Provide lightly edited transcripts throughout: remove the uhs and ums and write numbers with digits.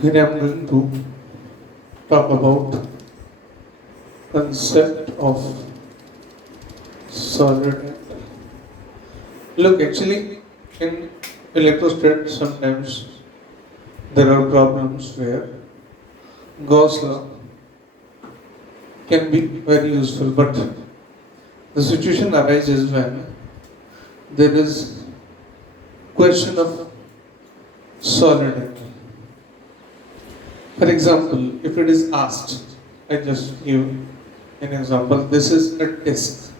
Today I'm going to talk about concept of solid angle. Look, actually, in electrostatic sometimes there are problems where Gauss law can be very useful, but the situation arises when there is question of solid angle. For example, if it is asked, I just give an example. This is a disk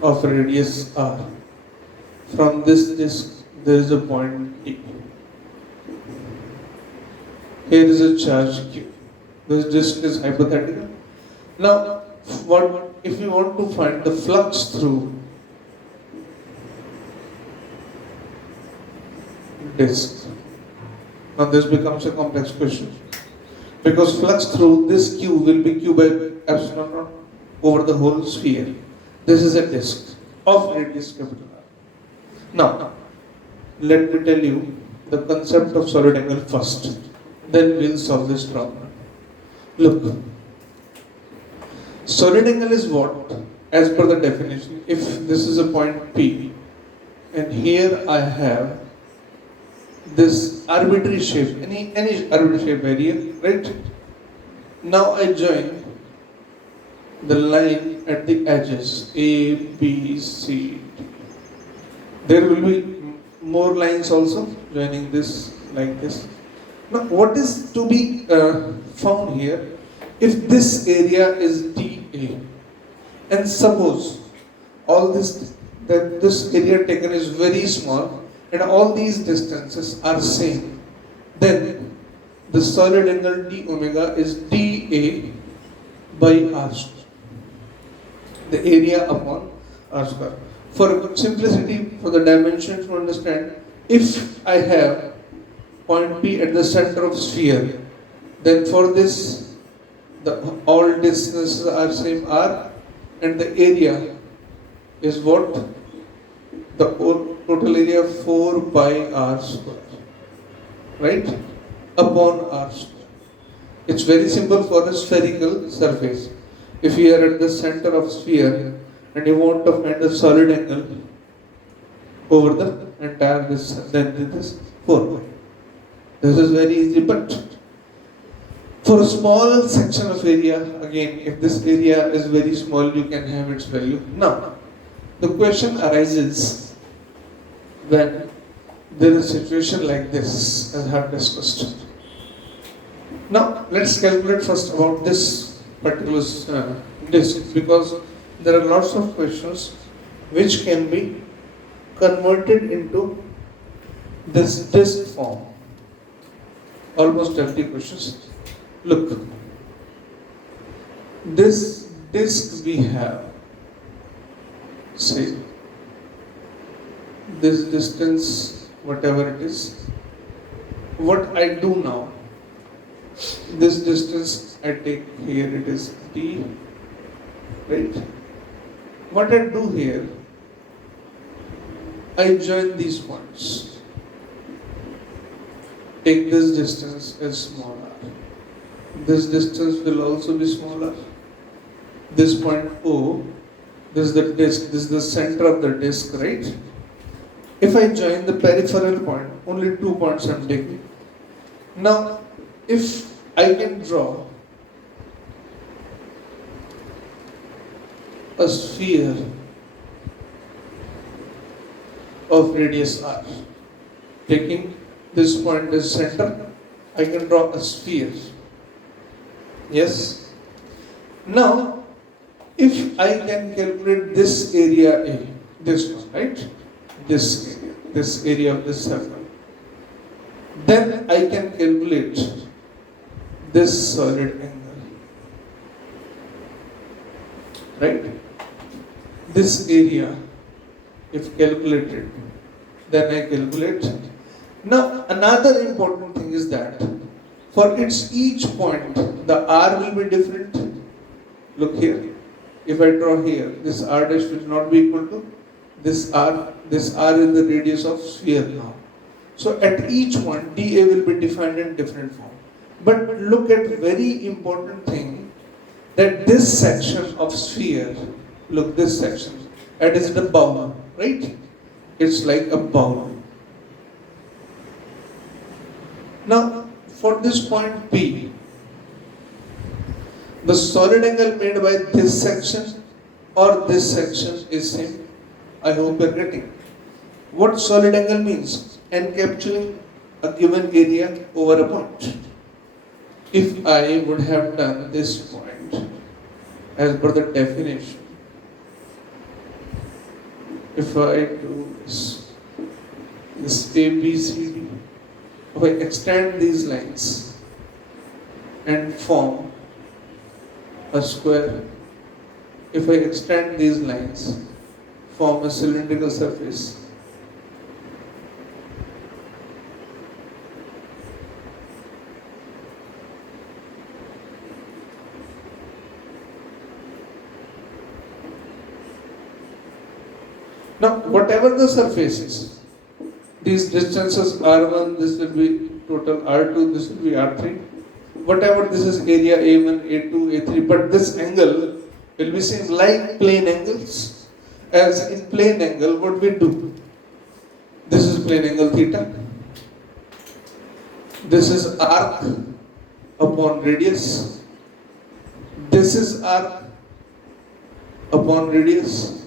of radius r. From this disk, there is a point D. Here is a charge Q. This disk is hypothetical. Now, what if you want to find the flux through disk? Now, this becomes a complex question because flux through this Q will be Q by epsilon naught over the whole sphere. This is a disk of radius capital R. Now, let me tell you the concept of solid angle first. Then we'll solve this problem. Look, solid angle is what? As per the definition, if this is a point P, and here I have this arbitrary shape, any arbitrary shape area, right? Now I join the line at the edges A, B, C, D. There will be more lines also joining this like this. Now, what is to be found here? If this area is dA, and suppose all this that this area taken is very small, and all these distances are same, then the solid angle d omega is dA by r square, the area upon r square. For simplicity, for the dimension to understand, if I have point P at the center of sphere, then for this, all distances are same r, and the area is what? The total area 4 pi r square, right? Upon r square. It's very simple for a spherical surface. If you are at the center of sphere and you want to find a solid angle over the entire distance, then this 4 pi. This is very easy, but for a small section of area, again, if this area is very small, you can have its value. Now, the question arises when there is a situation like this, as I have discussed. Now, let's calculate first about this particular disk, because there are lots of questions which can be converted into this disk form. Almost 30 questions. Look, this disk we have, say, this distance, whatever it is, what I do now, this distance I take here, it is d, right? What I do here, I join these points. Take this distance as small r. This distance will also be smaller. This point O, this is the disk, this is the center of the disk, right? If I join the peripheral point, only 2 points I'm taking. Now, if I can draw a sphere of radius r, taking this point as center, I can draw a sphere. Yes? Now, if I can calculate this area A, this one, right? This area of this circle, then I can calculate this solid angle, right? This area, if calculated, then I calculate. Now, another important thing is that for its each point, the r will be different. Look here. If I draw here, this r dash will not be equal to this r. This r is the radius of sphere now. So at each one, dA will be defined in different form. But look at very important thing, that this section of sphere, look this section, that is the bowl, right? It's like a bowl. Now, for this point P, the solid angle made by this section or this section is same. I hope you are getting. What solid angle means? Encapsulating a given area over a point. If I would have done this point as per the definition, if I do this ABCD, if I extend these lines and form a square, if I extend these lines, form a cylindrical surface. Now, whatever the surface is, these distances R1, this will be total R2, this will be R3. Whatever this is area A1, A2, A3, but this angle will be same like plane angles. As in plane angle, what we do? This is plane angle theta. This is arc upon radius. This is arc upon radius.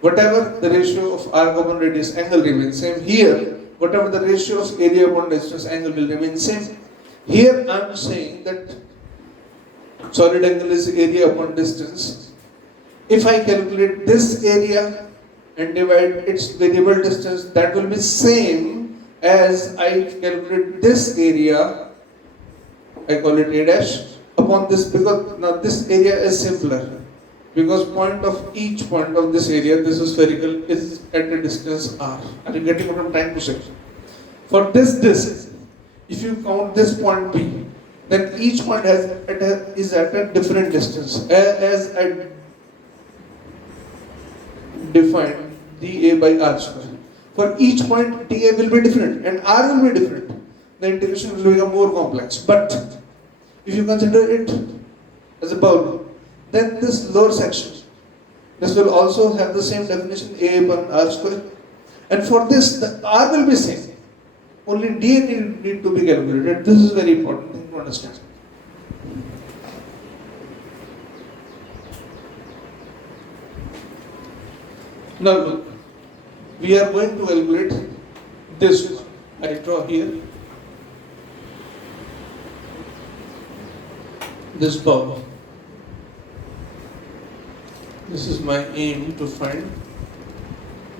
Whatever the ratio of arc upon radius, angle remains same. Here, whatever the ratio of area upon distance, angle will remain same. Here I am saying that solid angle is area upon distance. If I calculate this area and divide its variable distance, that will be same as I calculate this area, I call it A dash, upon this, because now this area is simpler. Because point of each point of this area, this is spherical, is at a distance r. Are you getting what I'm trying to say? For this distance, if you count this point P, then each point is at a different distance. As I defined dA by r square. For each point, dA will be different and r will be different. The integration will become more complex. But if you consider it as a bowl, then this lower section, this will also have the same definition, A upon r square. And for this, the r will be same. Only dA need to be calculated. This is very important thing to understand. Now look, we are going to calculate this one. I draw here this bowl. This is my aim to find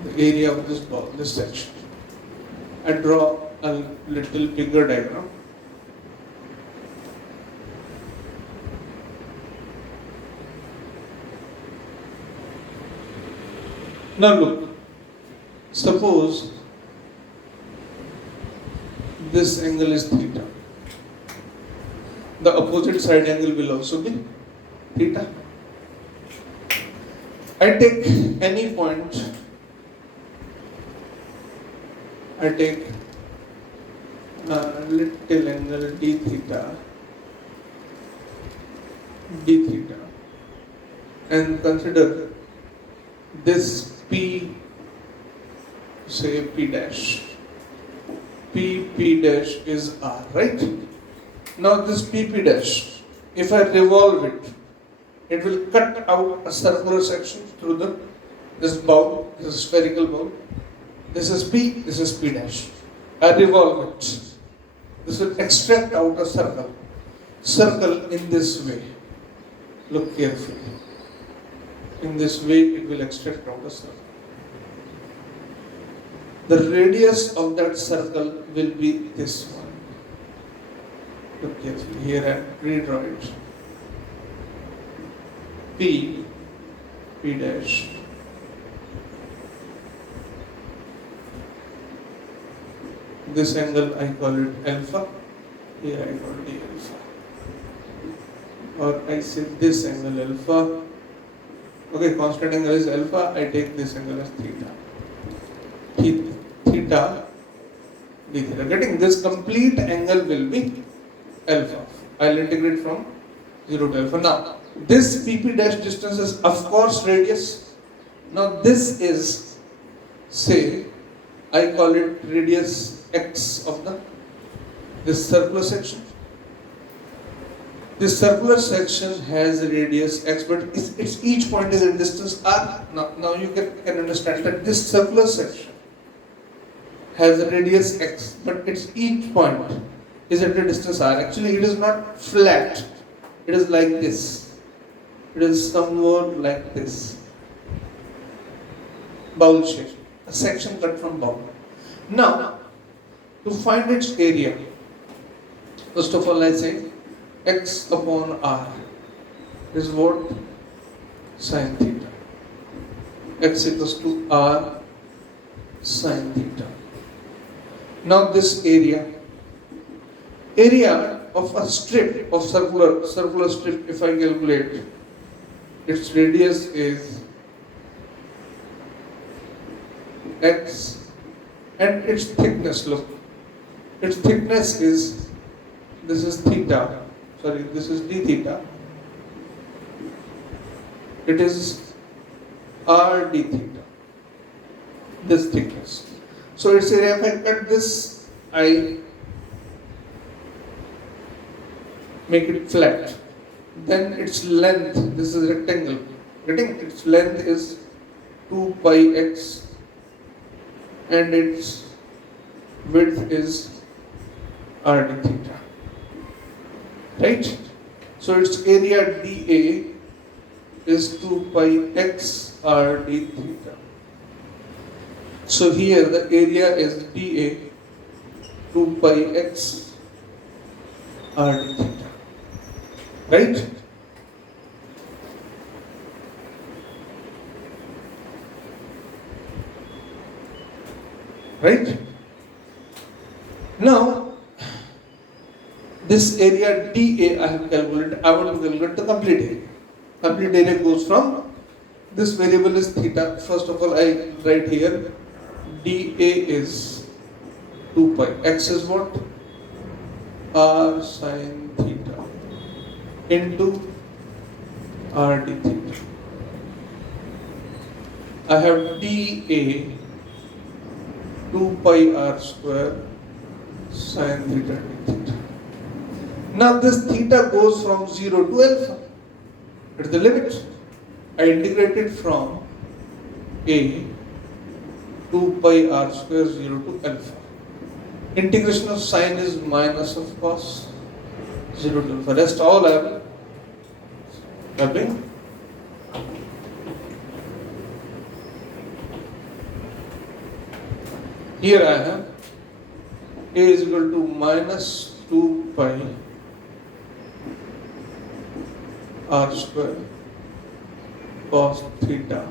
the area of this ball, this section. I draw a little bigger diagram. Now look, suppose this angle is theta. The opposite side angle will also be theta. I take any point, I take a little angle d theta, and consider this P, say P dash. P dash is R, right? Now this P dash, if I revolve it will cut out a circular section through this bowl, this is spherical bowl. This is P, this is P dash. I revolve it. This will extract out a circle in this way. Look carefully. In this way, it will extract out a circle. The radius of that circle will be this one. Look carefully. Here I redraw it. P dash. This angle I call it alpha. Here I call it alpha. Or I say this angle alpha. Okay, constant angle is alpha. I take this angle as theta. Theta d theta. Getting this complete angle will be alpha. I'll integrate from 0 to alpha. Now, this PP dash distance is of course radius. Now this is, say, I call it radius x of this circular section. This circular section has a radius x, but it's each point is a distance r. Now you can understand that this circular section has a radius x, but its each point is at a distance r. Actually, it is not flat. It is like this. It is somewhat like this. Bowl shape. A section cut from bowl. Now, to find its area, first of all I say x upon r is what? Sin theta. X equals to r sin theta. Now this area of a strip of circular strip, if I calculate, its radius is x and its thickness, look, its thickness is, this is theta, sorry, this is d theta, it is r d theta, this thickness. So its area, if I cut this, I make it flat, then its length, this is rectangle, getting its length is 2 pi x and its width is r d theta, right? So its area dA is 2 pi x r d theta. So here the area is dA 2 pi x r d theta, right? Right? Now, this area dA I have calculated. I want to calculate the complete area. Complete area goes from, this variable is theta. First of all, I write here dA is 2 pi. X is what? R sin theta into r d theta. I have dA 2 pi r square sin theta d theta. Now this theta goes from 0 to alpha. At the limit, I integrated from a 2 pi r square 0 to alpha. Integration of sine is minus of cos 0 to alpha. Rest all I am rubbing. Here I have a is equal to minus 2 pi r square cos theta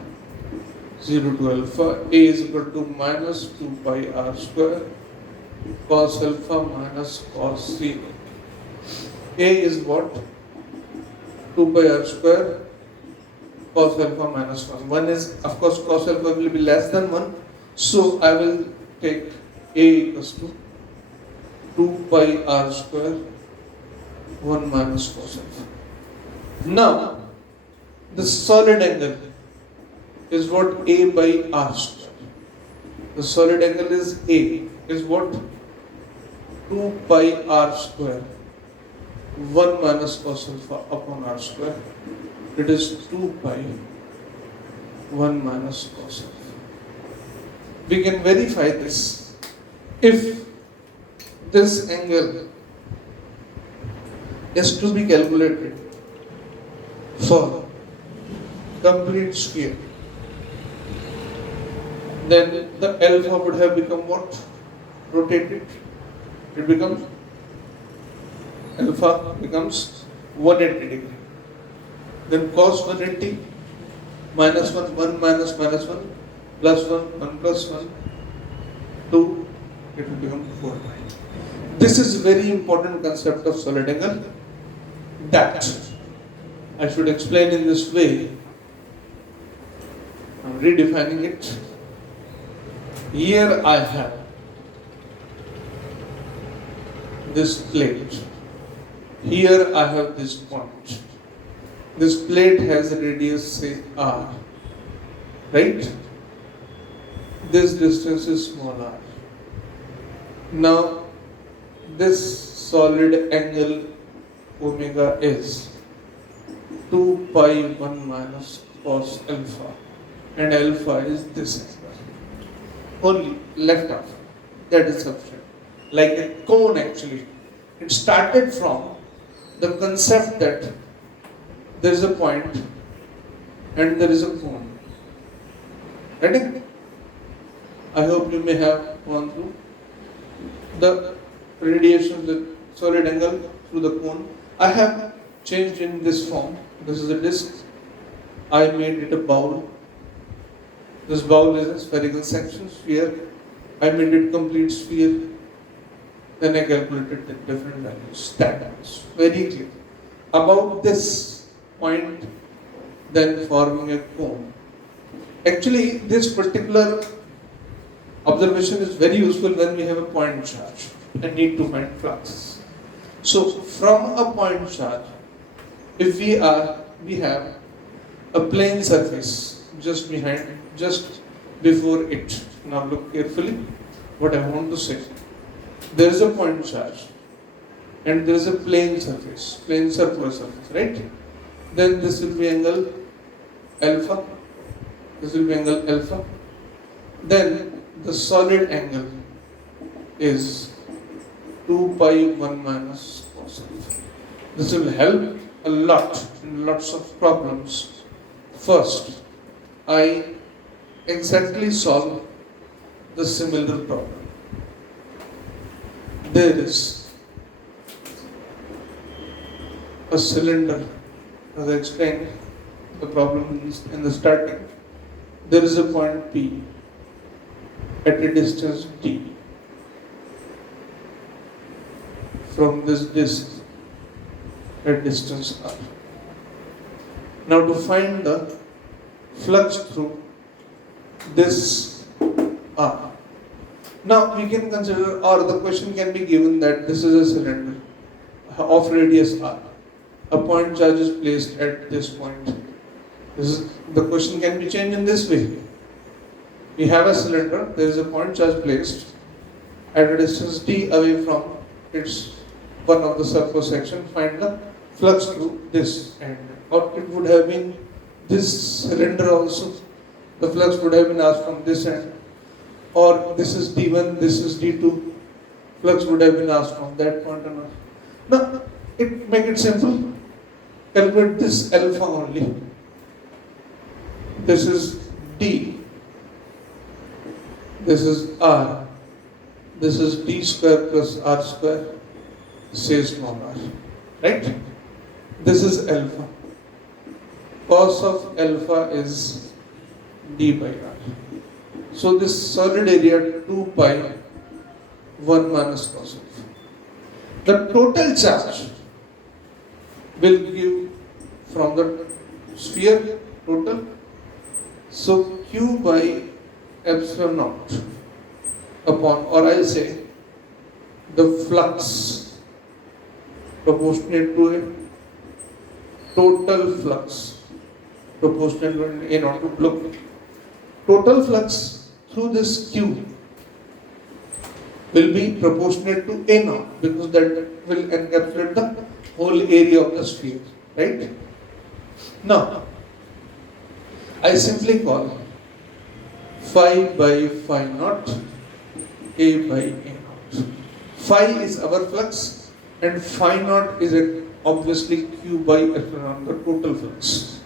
0 to alpha. A is equal to minus 2 pi r square cos alpha minus cos 0. A is what? 2 pi r square cos alpha minus 1. 1 is, of course, cos alpha will be less than 1. So I will take A equals to 2 pi r square 1 minus cos alpha. Now, the solid angle is what? A by r square. The solid angle is A, is what? 2 pi r square 1 minus cos alpha upon r square. It is 2 pi 1 minus cos alpha. We can verify this. If this angle is to be calculated for complete sphere, then the alpha would have become what? Rotated. It becomes, alpha becomes 180 degree. Then cos 180 minus 1, 1 minus minus 1 plus 1, 1 plus 1, 2, it will become 4 pi. This is a very important concept of solid angle that I should explain in this way. I am redefining it. Here I have this plate. Here I have this point. This plate has a radius say r, right? This distance is small r. Now this solid angle omega is 2 pi 1 minus cos alpha, and alpha is this angle. Only left half. That is sufficient. Like a cone actually. It started from the concept that there is a point and there is a cone. Ready? I hope you may have gone through the radiation, the solid angle through the cone. I have changed in this form. This is a disc. I made it a bowl. This bowl is a spherical section sphere. I made it complete sphere. Then I calculated the different values. That is very clear. About this point, then forming a cone. Actually, this particular observation is very useful when we have a point charge and need to find flux. So, from a point charge, if we have a plane surface just behind, just before it. Now look carefully what I want to say. There is a point charge and there is a plane surface, plane circular surface, right? Then this will be angle alpha. This will be angle alpha. Then the solid angle is 2 pi 1 minus cos alpha. This will help a lot in lots of problems. First, I exactly solve the similar problem. There is a cylinder, as I explained the problem in the starting. There is a point P at a distance d from this disk at distance r. Now to find the flux through this r. Now we can consider, or the question can be given that this is a cylinder of radius r. A point charge is placed at this point. The question can be changed in this way. We have a cylinder, there is a point charge placed at a distance d away from its one of the surface section. Find the flux through this end. Or it would have been this cylinder also. The flux would have been asked from this end. Or this is D1, this is D2. Flux would have been asked from that point on. Now, make it simple. Calculate this alpha only. This is D. This is R. This is D square plus R square. Say small r. Right? This is alpha. Cos of alpha is D by R. So this solid area 2 pi 1 minus cos alpha. The total charge will give from the sphere total. So Q by epsilon naught upon, or I'll say the flux proportionate to a total flux proportionate to A naught. Look, total flux through this Q will be proportionate to A naught because that will encapsulate the whole area of the sphere, right? Now, I simply call phi by phi naught A by A naught. Phi is our flux and phi naught is obviously Q by epsilon, the total flux.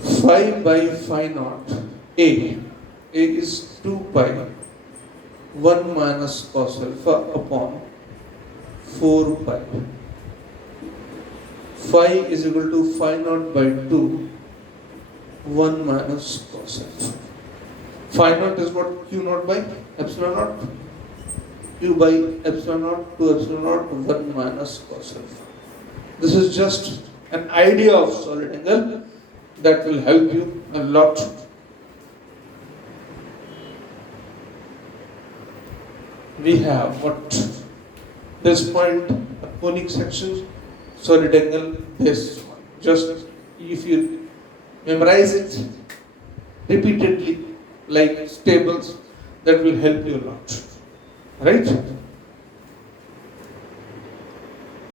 Phi by phi naught A is 2 pi 1 minus cos alpha upon 4 pi. Phi is equal to phi naught by 2 1 minus cos alpha. Phi naught is what? Q naught by epsilon naught. Q by epsilon naught to epsilon naught 1 minus cos alpha. This is just an idea of solid angle that will help you a lot. We have what? this point, a conic section, solid angle, this one. Just if you memorize it repeatedly, like tables, that will help you a lot. Right?